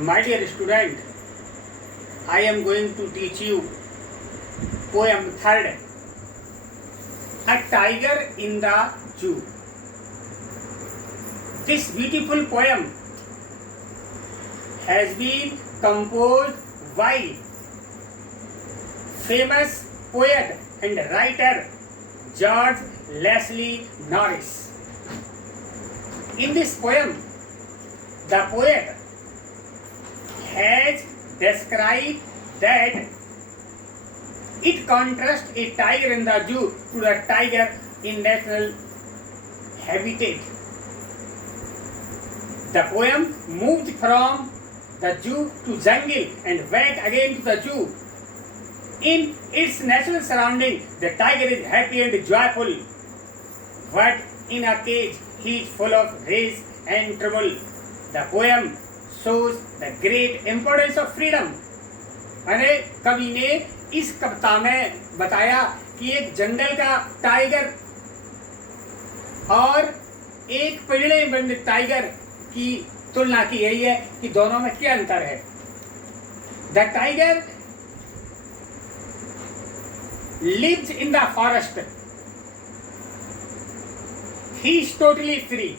My dear student, I am going to teach you poem third, A Tiger in the Zoo. This beautiful poem has been composed by famous poet and writer George Leslie Norris. In this poem, the poet has described that it contrasts a tiger in the zoo to the tiger in national habitat. The poem moved from the zoo to jungle and back again to the zoo. In its natural surrounding, the tiger is happy and joyful, but in a cage he is full of rage and trouble. The poem shows the great importance of freedom. मैंने कवि ने इस कविता में बताया कि एक जंगल का tiger और एक पिंजरे में बंद टाइगर की तुलना की गई है कि दोनों में क्या अंतर है. The tiger lives in the forest. He is totally free.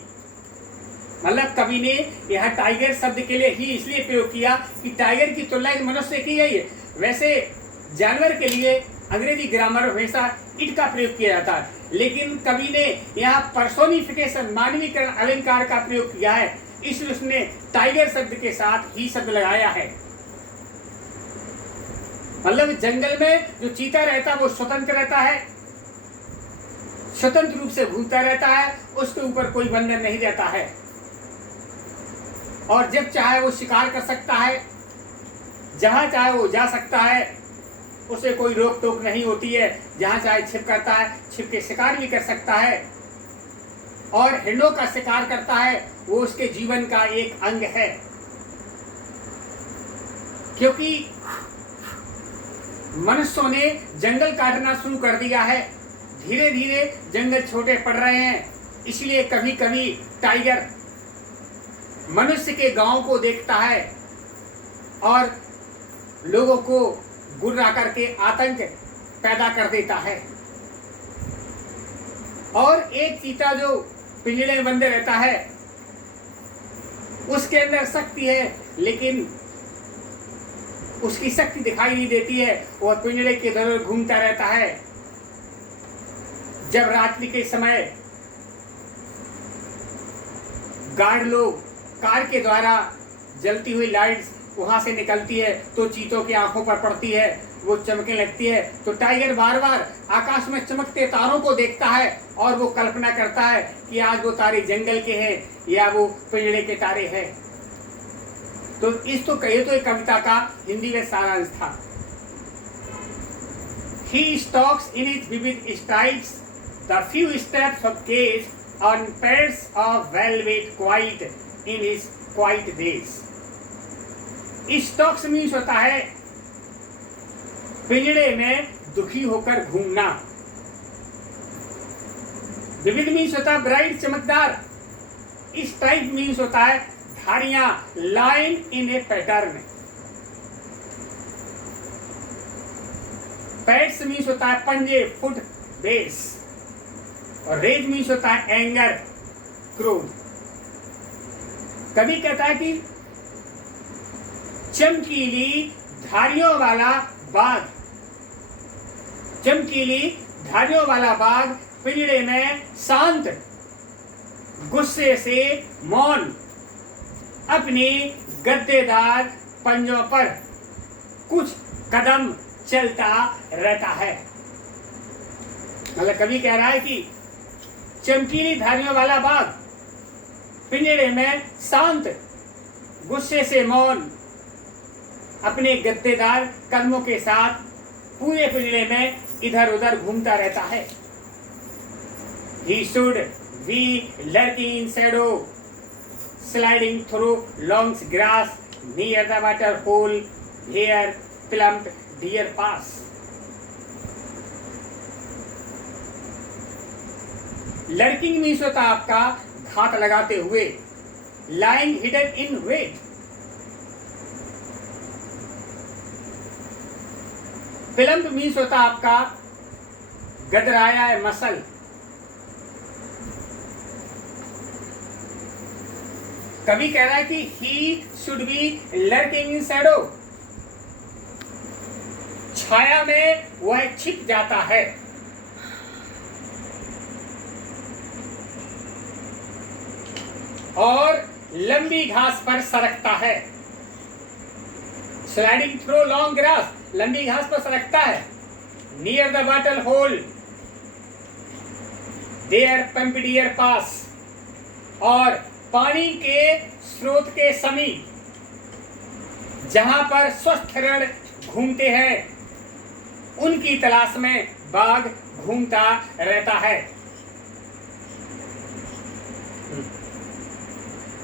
मतलब कवि ने यह टाइगर शब्द के लिए ही इसलिए प्रयोग किया कि टाइगर की तुलना मनुष्य से की गई है. वैसे जानवर के लिए अंग्रेजी ग्रामर हमेशा इट का प्रयोग किया जाता है, लेकिन कवि ने यहाँ पर्सोनिफिकेशन मानवीकरण अलंकार का प्रयोग किया है, इसलिए उसने टाइगर शब्द के साथ ही शब्द लगाया है. मतलब जंगल में जो चीता रहता है वो स्वतंत्र रहता है, स्वतंत्र रूप से घूमता रहता है, उसके ऊपर कोई बंधन नहीं रहता है और जब चाहे वो शिकार कर सकता है, जहां चाहे वो जा सकता है, उसे कोई रोक टोक नहीं होती है. जहां चाहे छिप करता है, छिप के शिकार भी कर सकता है और हिरणों का शिकार करता है. वो उसके जीवन का एक अंग है, क्योंकि मनुष्यों ने जंगल काटना शुरू कर दिया है. धीरे धीरे जंगल छोटे पड़ रहे हैं, इसलिए कभी कभी टाइगर मनुष्य के गांव को देखता है और लोगों को गुर्रा करके आतंक पैदा कर देता है. और एक चीता जो पिंजरे में बंदे रहता है उसके अंदर शक्ति है, लेकिन उसकी शक्ति दिखाई नहीं देती है. वह पिंजरे के इधर घूमता रहता है. जब रात्रि के समय गार्ड लोग कार के द्वारा जलती हुई लाइट्स वहां से निकलती है तो चीतों की आंखों पर पड़ती है, वो चमकने लगती है. तो टाइगर बार बार आकाश में चमकते तारों को देखता है और वो कल्पना करता है कि आज वो तारे जंगल के हैं या वो पिंजरे के तारे हैं. तो इस तो कहिए तो एक कविता का हिंदी में सारांश था. He stalks in his vivid stripes the few steps of cage on pads of velvet quiet in his quiet days. Stalks means होता है पिंजरे में दुखी होकर घूमना. विविध मीन्स होता है ब्राइट चमकदार. स्ट्राइप मीन्स होता है धारियां, line in A pattern. Pads means होता है पंजे, फुट, बेस. और रेज मीन्स होता है एंगर, क्रोध. कभी कहता है कि चमकीली धारियों वाला बाघ, चमकीली धारियों वाला बाघ पिंजरे में शांत, गुस्से से मौन, अपनी गद्देदार पंजों पर कुछ कदम चलता रहता है. मतलब कभी कह रहा है कि चमकीली धारियों वाला बाघ पिंजरे में शांत, गुस्से से मौन, अपने गद्देदार कदमों के साथ पूरे पिंजरे में इधर उधर घूमता रहता है. He should be lurking in shadow, sliding through long grass near the water hole where plump deer pass. Lurking means होता है आपका घात लगाते हुए, lying hidden in wait, plump means होता आपका गदराया है मसल। कवि कह रहा है कि he should be lurking in shadow, छाया में वह छिप जाता है। और लंबी घास पर सरकता है। स्लाइडिंग थ्रू लॉन्ग ग्रास, लंबी घास पर सरकता है। Near the water hole there पेम्पिडियर पास, और पानी के स्रोत के समीप जहां पर स्वस्थ हिरण घूमते हैं, उनकी तलाश में बाघ घूमता रहता है।